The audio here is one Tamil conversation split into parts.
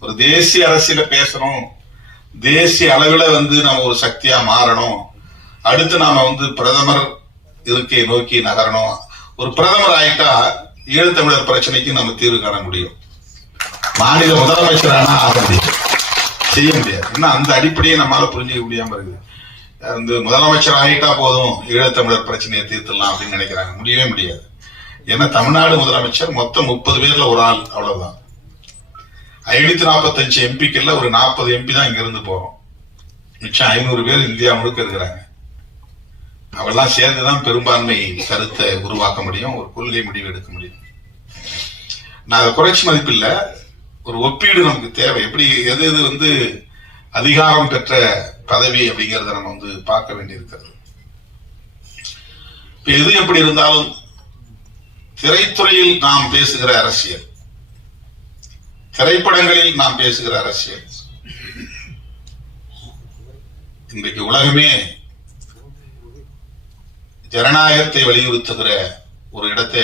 ஒரு தேசிய அரசியல பேசணும். தேசிய அளவில் வந்து நம்ம ஒரு சக்தியா மாறணும். அடுத்து நாம வந்து பிரதமர் இருக்கை நோக்கி நகரணும். ஒரு பிரதமர் ஆயிட்டா ஈழத்தமிழர் பிரச்சனைக்கு நம்ம தீர்வு காண முடியும். மாநில முதலமைச்சரானா ஆக முடியும். செய்ய முடியாது. ஏன்னா அந்த அடிப்படையை நம்மளால புரிஞ்சுக்க முடியாம இருக்குது. வந்து முதலமைச்சர் ஆகிட்டா போதும் ஈழத்தமிழர் பிரச்சனையை தீர்த்துடலாம் அப்படின்னு நினைக்கிறாங்க. முடியவே முடியாது. ஏன்னா தமிழ்நாடு முதலமைச்சர் மொத்தம் முப்பது பேர்ல ஒரு ஆள் அவ்வளவுதான். ஐநூத்தி நாற்பத்தஞ்சு எம்பிக்கள்ல ஒரு நாற்பது எம்பி தான் இங்க இருந்து போறோம். மிச்சம் ஐநூறு பேர் இந்தியா முழுக்க இருக்கிறாங்க. அவெல்லாம் சேர்ந்துதான் பெரும்பான்மை கருத்தை உருவாக்க முடியும் ஒரு கொள்கை முடிவு எடுக்க முடியும். நான் அதை குறைச்சி மதிப்பில்ல. ஒரு ஒப்பீடு நமக்கு தேவை. எப்படி எது எது வந்து அதிகாரம் பெற்ற பதவி அப்படிங்கறத நம்ம வந்து பார்க்க வேண்டியிருக்கிறது. இப்ப எது எப்படி இருந்தாலும் திரைத்துறையில் நாம் பேசுகிற அரசியல். திரைப்படங்களில் நாம் பேசுகிற அரசியல். இன்றைக்கு உலகமே ஜனநாயகத்தை வலியுறுத்துகிற ஒரு இடத்தை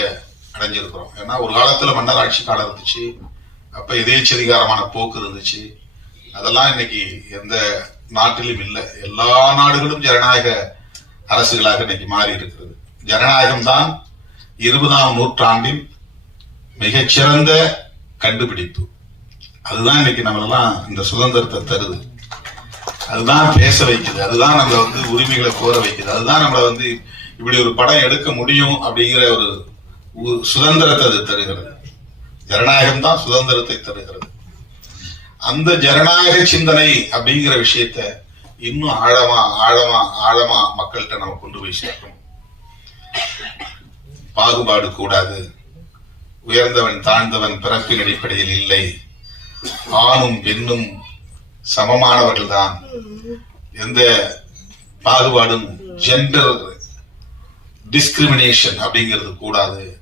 அடைஞ்சிருக்கிறோம். ஏன்னா ஒரு காலத்துல மன்னர் ஆட்சி காலம் இருந்துச்சு அப்ப எதேச்சதிகாரமான போக்கு இருந்துச்சு. அதெல்லாம் இன்னைக்கு எந்த நாட்டிலும் இல்லை. எல்லா நாடுகளும் ஜனநாயக அரசுகளாக இன்னைக்கு மாறி இருக்கிறது. ஜனநாயகம் தான் இருபதாம் நூற்றாண்டின் மிகச்சிறந்த கண்டுபிடிப்பு. அதுதான் இன்னைக்கு நம்மளெல்லாம் இந்த சுதந்திரத்தை தருது. அதுதான் பேச வைக்குது. அதுதான் நம்மளை வந்து உரிமைகளை கோர வைக்குது. அதுதான் நம்மளை வந்து இப்படி ஒரு படம் எடுக்க முடியும் அப்படிங்கிற ஒரு ஒரு சுதந்திரத்தை அது தருகிறது. ஜனநாயகம் தான் சுதந்திரத்தை தருகிறது. அந்த ஜனநாயக சிந்தனை அப்படிங்கிற விஷயத்த இன்னும் ஆழமா ஆழமா ஆழமா மக்கள்கிட்ட நம்ம கொண்டு போய் சேர்க்கணும். பாகுபாடு கூடாது. உயர்ந்தவன் தாழ்ந்தவன் பிறப்பின் அடிப்படையில் இல்லை. ஆணும் பெண்ணும் சமமானவர்கள் தான் எந்த பாகுபாடும் ஜெண்டர் டிஸ்கிரிமினேஷன் அப்படிங்கிறது கூடாது.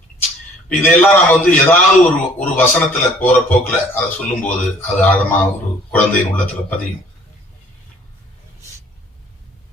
இதெல்லாம் நம்ம வந்து ஏதாவது ஒரு ஒரு வசனத்துல போற போக்குல அதை சொல்லும்போது அது ஆழமா ஒரு குழந்தையின் உள்ளத்துல பதியும்.